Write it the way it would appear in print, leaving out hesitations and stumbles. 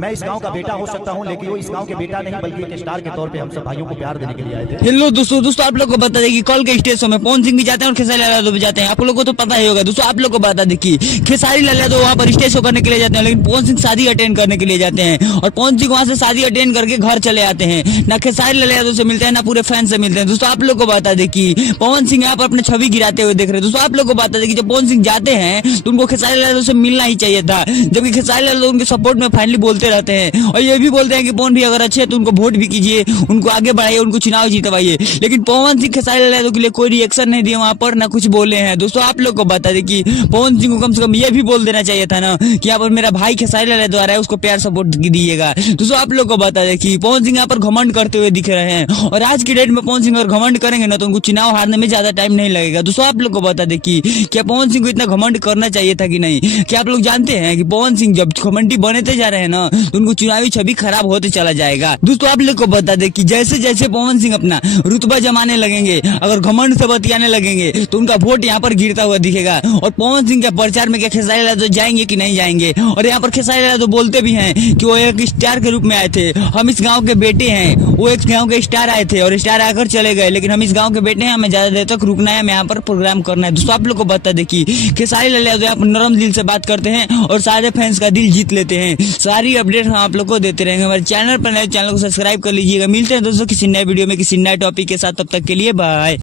मैं इस गांव का बेटा हो सकता हूं, लेकिन वो इस गांव के बेटा नहीं बल्कि एक स्टार के तौर पे हम सब भाइयों को प्यार देने के लिए आए थे। हेलो दोस्तों आप लोग को बता दें कि कल के स्टेज शो में पवन सिंह भी जाते हैं और खेसारी लाल यादव भी जाते हैं। आप लोगों को तो पता ही होगा दोस्तों। आप लोग को बता दें कि खेसारी लाल यादव वहाँ पर स्टेज शो करने के लिए जाते हैं, लेकिन पवन सिंह शादी अटेंड करने के लिए जाते हैं और पवन सिंह वहाँ से शादी अटेंड करके घर चले आते हैं। ना खेसारी लाल यादव से मिलते हैं ना पूरे फैन से मिलते हैं। दोस्तों आप लोग को बता दें कि पवन सिंह यहाँ पर अपने छवि गिराते हुए देख रहे हैं। दोस्तों आप लोग को बता दें कि जब पवन सिंह जाते हैं तो उनको खेसारी लाल यादव से मिलना ही चाहिए था, जबकि खेसारी लाल यादव उनके सपोर्ट में फाइनली बोलते रहते हैं और ये भी बोलते हैं कि पवन भी अगर अच्छे तो उनको वोट भी कीजिए, उनको आगे बढ़ाइए, उनको चुनाव जीतवाइए। लेकिन पवन सिंह खेसारी लाल यादव के लिए कोई रिएक्शन नहीं दिया वहां पर, ना कुछ बोले हैं। दोस्तों आप लोग को बता दें कि पवन सिंह को कम से कम ये भी बोल देना चाहिए था ना कि यहाँ पर मेरा भाई खेसारी लाल यादव आ रहा है, उसको प्यार सपोर्ट दीजिएगा। दोस्तों आप लोग को बता दें कि पवन सिंह यहाँ पर घमंड करते हुए दिख रहे हैं और आज की डेट में पवन सिंह अगर घमंड करेंगे ना तो उनको चुनाव हारने में ज्यादा टाइम नहीं लगेगा। दोस्तों आप लोग को बता दें कि क्या पवन सिंह को इतना घमंड करना चाहिए था कि नहीं? क्या आप लोग जानते हैं कि पवन सिंह जब घमंडी बनते जा रहे हैं ना तो उनको चुनावी छवि खराब होते चला जाएगा। दोस्तों आप लोग को बता दें कि जैसे जैसे पवन सिंह अपना रुतबा जमाने लगेंगे, अगर घमंड से बतियाने लगेंगे तो उनका वोट यहाँ पर गिरता हुआ दिखेगा। और पवन सिंह के प्रचार में क्या खेसारी लाल यादव जाएंगे कि नहीं जाएंगे? और यहाँ पर खेसारी लाल यादव बोलते भी हैं कि वो एक स्टार के रूप में आए थे, हम इस गाँव के बेटे हैं। वो एक गाँव के स्टार आए थे और स्टार आकर चले गए, लेकिन हम इस गाँव के बेटे हैं, हमें ज्यादा देर तक रुकना है, हमें यहाँ पर प्रोग्राम करना है। दोस्तों आप लोग को बता दें कि खेसारी लाल यादव यहाँ पर नरम दिल से बात करते हैं और सारे फैंस का दिल जीत लेते हैं। सारी अपडेट हम आप लोग को देते रहेंगे। हमारे चैनल पर नए, चैनल को सब्सक्राइब कर लीजिएगा। मिलते हैं दोस्तों किसी नए वीडियो में किसी नए टॉपिक के साथ, तब तक के लिए बाय।